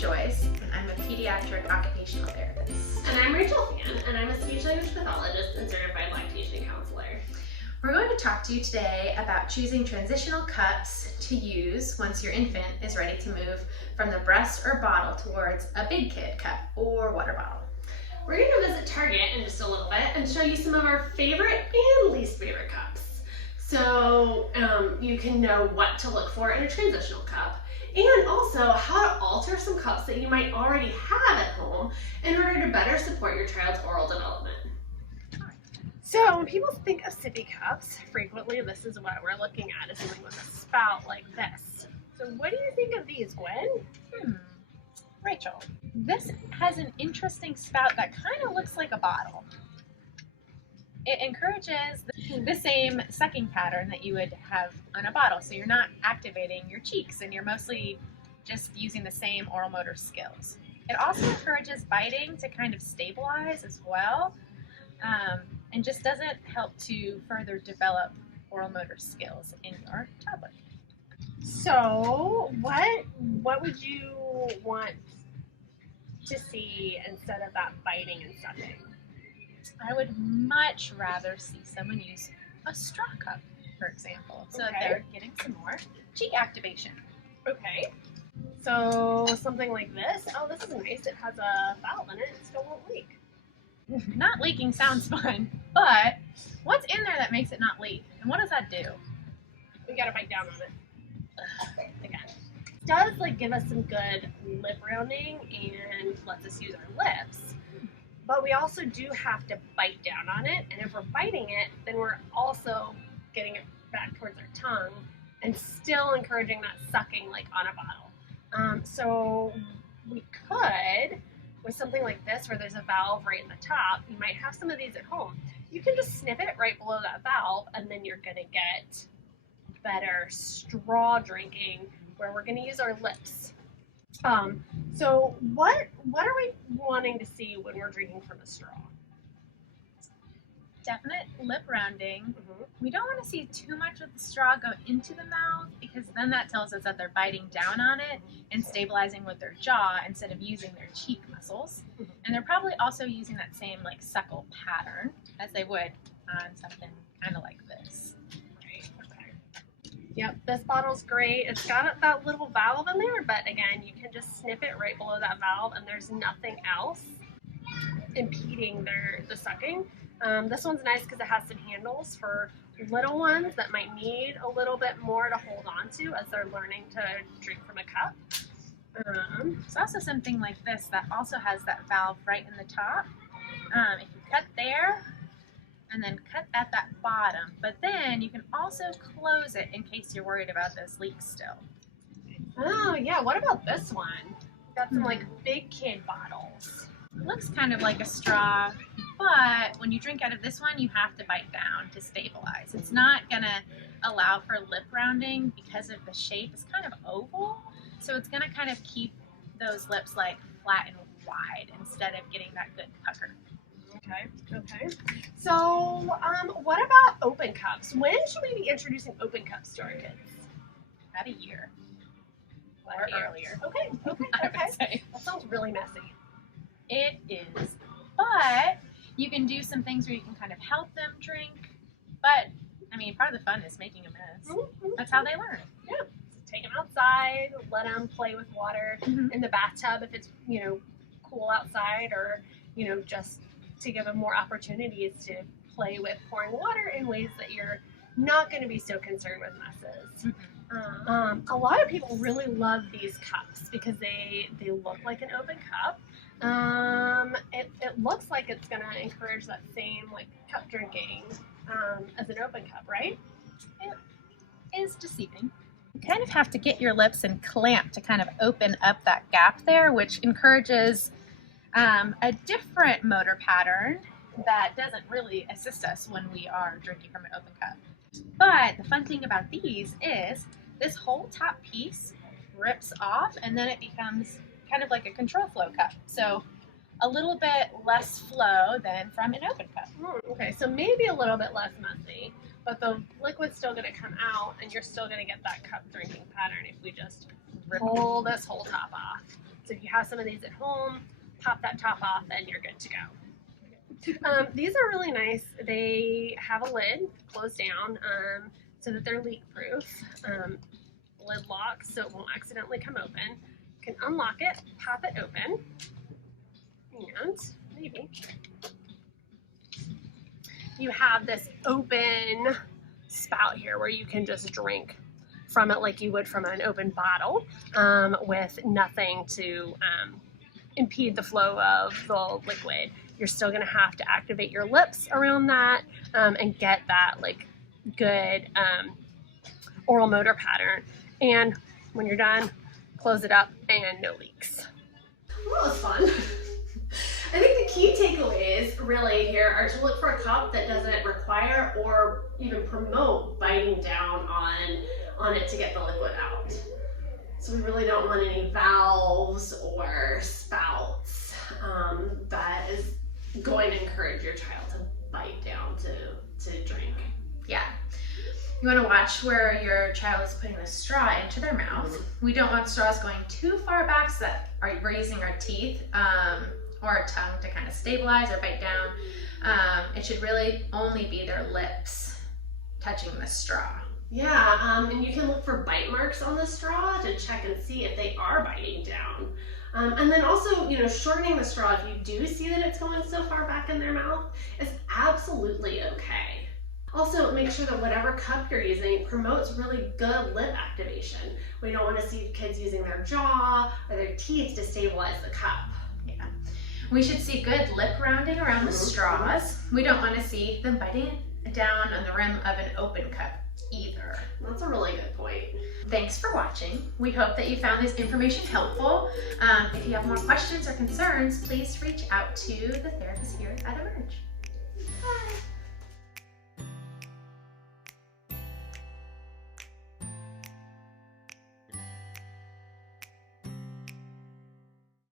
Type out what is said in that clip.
Joyce, and I'm a pediatric occupational therapist. And I'm Rachel Fan, and I'm a speech language pathologist and certified lactation counselor. We're going to talk to you today about choosing transitional cups to use once your infant is ready to move from the breast or bottle towards a big kid cup or water bottle. We're going to visit Target in just a little bit and show you some of our favorite and least favorite cups. So you can know what to look for in a transitional cup, and also how to alter some cups that you might already have at home in order to better support your child's oral development. So when people think of sippy cups, frequently this is what we're looking at, is something with a spout like this. So what do you think of these, Gwen? Rachel, this has an interesting spout that kind of looks like a bottle. It encourages the same sucking pattern that you would have on a bottle, so you're not activating your cheeks and you're mostly just using the same oral motor skills. It also encourages biting to kind of stabilize as well, and just doesn't help to further develop oral motor skills in your toddler. So what would you want to see instead of that biting and sucking? I would much rather see someone use a straw cup, for example, so that they're getting some more cheek activation. Okay. So something like this. Oh, this is nice. It has a valve in it. It still won't leak. Not leaking sounds fun, but what's in there that makes it not leak? And what does that do? We gotta bite down on it. Again. It does give us some good lip rounding and lets us use our lips. But we also do have to bite down on it, and if we're biting it, then we're also getting it back towards our tongue and still encouraging that sucking like on a bottle. So we could, with something like this where there's a valve right in the top, you might have some of these at home. You can just snip it right below that valve, and then you're gonna get better straw drinking where we're gonna use our lips. So what are we wanting to see when we're drinking from a straw? Definite lip rounding. We don't want to see too much of the straw go into the mouth, because then that tells us that they're biting down on it and stabilizing with their jaw instead of using their cheek muscles. And they're probably also using that same suckle pattern as they would on something kind of like this. Yep, this bottle's great. It's got that little valve in there, but again, you can just snip it right below that valve and there's nothing else impeding the sucking. This one's nice because it has some handles for little ones that might need a little bit more to hold on to as they're learning to drink from a cup. There's also something like this that also has that valve right in the top. If you cut there, and then cut at that bottom, but then you can also close it in case you're worried about those leaks still. Oh yeah, what about this one? Got some big kid bottles. It looks kind of like a straw, but when you drink out of this one, you have to bite down to stabilize. It's not gonna allow for lip rounding because of the shape. It's kind of oval, so it's gonna kind of keep those lips flat and wide instead of getting that good pucker. Okay. So, what about open cups? When should we be introducing open cups to our kids? About a year. Or earlier. Okay. I would say. That sounds really messy. It is. But you can do some things where you can kind of help them drink. But, I mean, part of the fun is making a mess. That's how they learn. Yeah. So take them outside, let them play with water in the bathtub if it's, cool outside, or, just to give them more opportunities to play with pouring water in ways that you're not going to be so concerned with messes. A lot of people really love these cups because they look like an open cup. It looks like it's going to encourage that same cup drinking as an open cup, right? It is deceiving. You kind of have to get your lips and clamp to kind of open up that gap there, which encourages a different motor pattern that doesn't really assist us when we are drinking from an open cup. But the fun thing about these is this whole top piece rips off, and then it becomes kind of like a control flow cup. So a little bit less flow than from an open cup. Okay, so maybe a little bit less messy, but the liquid's still going to come out and you're still going to get that cup drinking pattern if we just pull this whole top off. So if you have some of these at home, pop that top off and you're good to go. These are really nice. They have a lid closed down so that they're leak proof. Lid locks so it won't accidentally come open. You can unlock it, pop it open, and maybe you have this open spout here where you can just drink from it like you would from an open bottle with nothing to impede the flow of the liquid. You're still going to have to activate your lips around that and get that like good oral motor pattern. And when you're done, close it up and no leaks. Well, that was fun. I think the key takeaways really here are to look for a cup that doesn't require or even promote biting down on it to get the liquid out. So we really don't want any valves or spouts that is going to encourage your child to bite down to drink. Yeah. You want to watch where your child is putting the straw into their mouth. We don't want straws going too far back so that we're using our teeth or our tongue to kind of stabilize or bite down. It should really only be their lips touching the straw. Yeah, and you can look for bite marks on the straw to check and see if they are biting down. And then also, shortening the straw, if you do see that it's going so far back in their mouth, is absolutely okay. Also, make sure that whatever cup you're using promotes really good lip activation. We don't want to see kids using their jaw or their teeth to stabilize the cup. Yeah. We should see good lip rounding around the straws. We don't want to see them biting down on the rim of an open cup either. That's a really good point. Thanks for watching. We hope that you found this information helpful. If you have more questions or concerns, please reach out to the therapist here at Emerge.